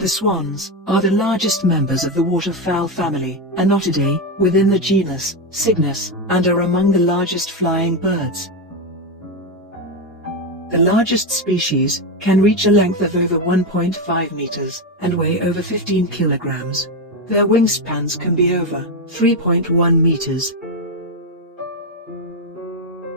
The swans are the largest members of the waterfowl family, Anotidae, within the genus Cygnus, and are among the largest flying birds. The largest species can reach a length of over 1.5 meters and weigh over 15 kilograms. Their wingspans can be over 3.1 meters.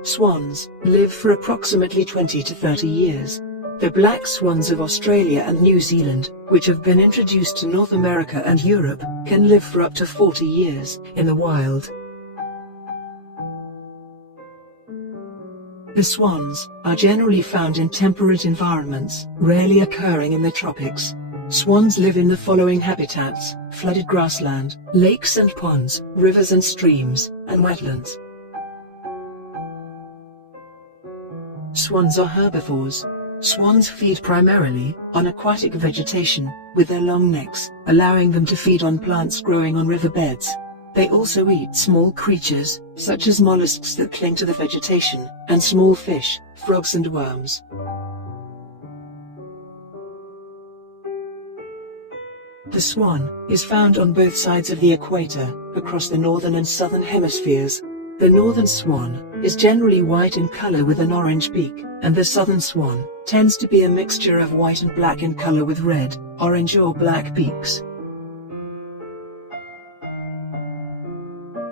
Swans live for approximately 20 to 30 years. The black swans of Australia and New Zealand, which have been introduced to North America and Europe, can live for up to 40 years in the wild. The swans are generally found in temperate environments, rarely occurring in the tropics. Swans live in the following habitats: flooded grassland, lakes and ponds, rivers and streams, and wetlands. Swans are herbivores. Swans feed primarily on aquatic vegetation, with their long necks, allowing them to feed on plants growing on riverbeds. They also eat small creatures, such as mollusks that cling to the vegetation, and small fish, frogs and worms. The swan is found on both sides of the equator, across the northern and southern hemispheres. The northern swan is generally white in color with an orange beak, and the southern swan tends to be a mixture of white and black in color with red, orange or black beaks.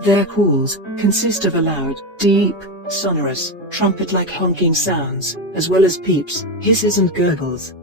Their calls consist of a loud, deep, sonorous, trumpet-like honking sounds, as well as peeps, hisses and gurgles.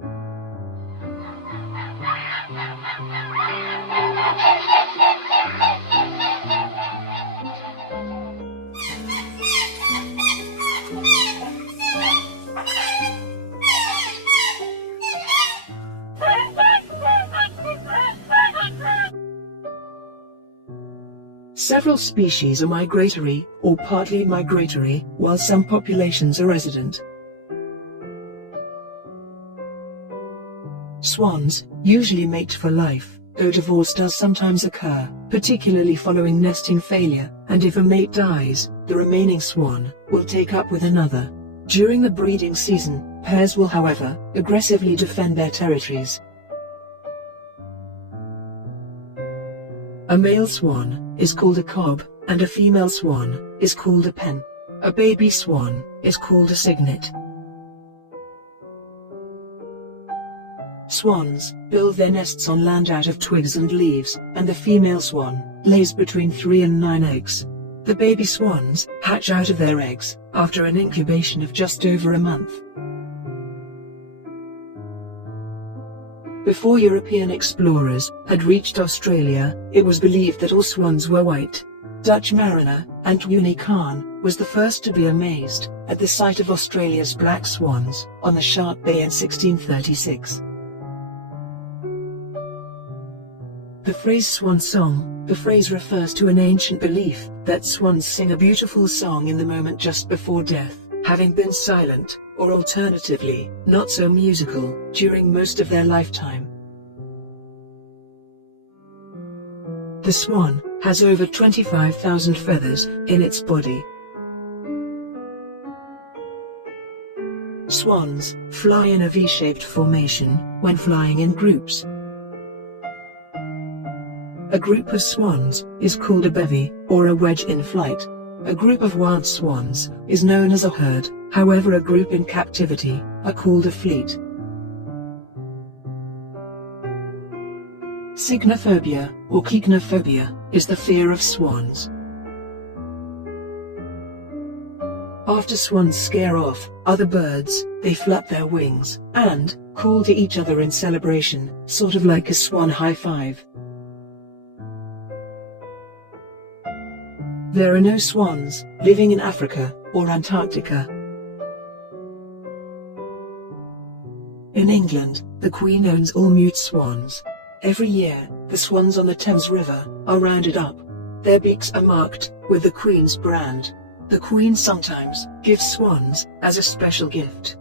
Several species are migratory, or partly migratory, while some populations are resident. Swans usually mate for life, though divorce does sometimes occur, particularly following nesting failure, and if a mate dies, the remaining swan will take up with another. During the breeding season, pairs will, however, aggressively defend their territories. A male swan is called a cob, and a female swan is called a pen. A baby swan is called a cygnet. Swans build their nests on land out of twigs and leaves, and the female swan lays between 3 and 9 eggs. The baby swans hatch out of their eggs after an incubation of just over a month. Before European explorers had reached Australia, it was believed that all swans were white. Dutch mariner Antoine Kahn was the first to be amazed at the sight of Australia's black swans on the Shark Bay in 1636. The phrase swan song, the phrase refers to an ancient belief that swans sing a beautiful song in the moment just before death, having been silent, or alternatively, not so musical, during most of their lifetime. The swan has over 25,000 feathers in its body. Swans fly in a V-shaped formation when flying in groups. A group of swans is called a bevy, or a wedge in flight. A group of wild swans is known as a herd, however a group in captivity are called a fleet. Cygnophobia, or chycnophobia, is the fear of swans. After swans scare off other birds, they flap their wings and call to each other in celebration, sort of like a swan high five. There are no swans living in Africa or Antarctica. In England, the Queen owns all mute swans. Every year, the swans on the Thames River are rounded up. Their beaks are marked with the Queen's brand. The Queen sometimes gives swans as a special gift.